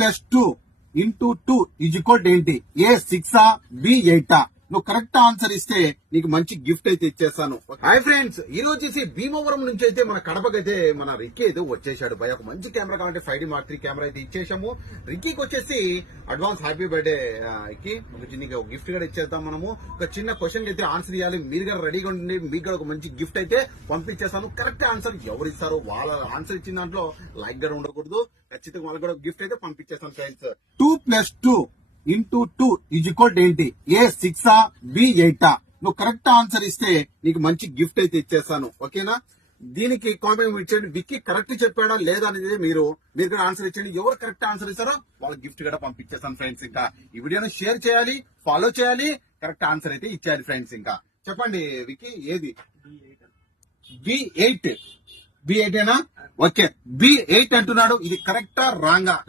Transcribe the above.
2+2 ఏంటి? A6 B8? నువ్వు correct answer ఇస్తే నీకు మంచి గిఫ్ట్ అయితే ఇచ్చేస్తాను. హాయ్ ఫ్రెండ్స్, ఈ రోజు వచ్చేసి భీమవరం నుంచి అయితే మన కడపకైతే మన రిక్కీ అయితే వచ్చేసాడు. భయ ఒక మంచి కెమెరా కావాలంటే 5D Mark III కెమెరా అయితే ఇచ్చేసాము. రిక్కీకి వచ్చేసి అడ్వాన్స్ హ్యాపీ బర్త్డే కి ఒక చిన్న గిఫ్ట్ కూడా ఇచ్చేద్దాం. మనము ఒక చిన్న క్వశ్చన్ అయితే ఆన్సర్ ఇవ్వాలి. మీరు కూడా రెడీగా ఉండి మీకు కూడా ఒక మంచి గిఫ్ట్ అయితే పంపించేస్తాను. కరెక్ట్ ఆన్సర్ ఎవరు ఇస్తారో వాళ్ళ ఆన్సర్ ఇచ్చిన దాంట్లో లైక్ కూడా ఉండకూడదు. ఖచ్చితంగా వాళ్ళకి కూడా గిఫ్ట్ అయితే పంపించేస్తాను ఫ్రెండ్స్. 2+2 ఏంటి? A6 B8? నువ్వు కరెక్ట్ ఆన్సర్ ఇస్తే నీకు మంచి గిఫ్ట్ అయితే ఇచ్చేస్తాను. ఓకేనా? దీనికి కామెంట్ ఇచ్చండి. విక్కీ కరెక్ట్ చెప్పాడా లేదా అనేది మీరు కూడా ఆన్సర్ ఇచ్చండి. ఎవరు కరెక్ట్ ఆన్సర్ ఇస్తారో వాళ్ళ గిఫ్ట్ కూడా పంపించేస్తాను ఫ్రెండ్స్. ఇంకా ఈ వీడియోని షేర్ చేయాలి, ఫాలో చేయాలి, కరెక్ట్ ఆన్సర్ అయితే ఇచ్చేయాలి ఫ్రెండ్స్. ఇంకా చెప్పండి విక్కీ, ఏది? B8 ఏనా? ఓకే, B8 అంటున్నాడు. ఇది కరెక్టా రాంగా?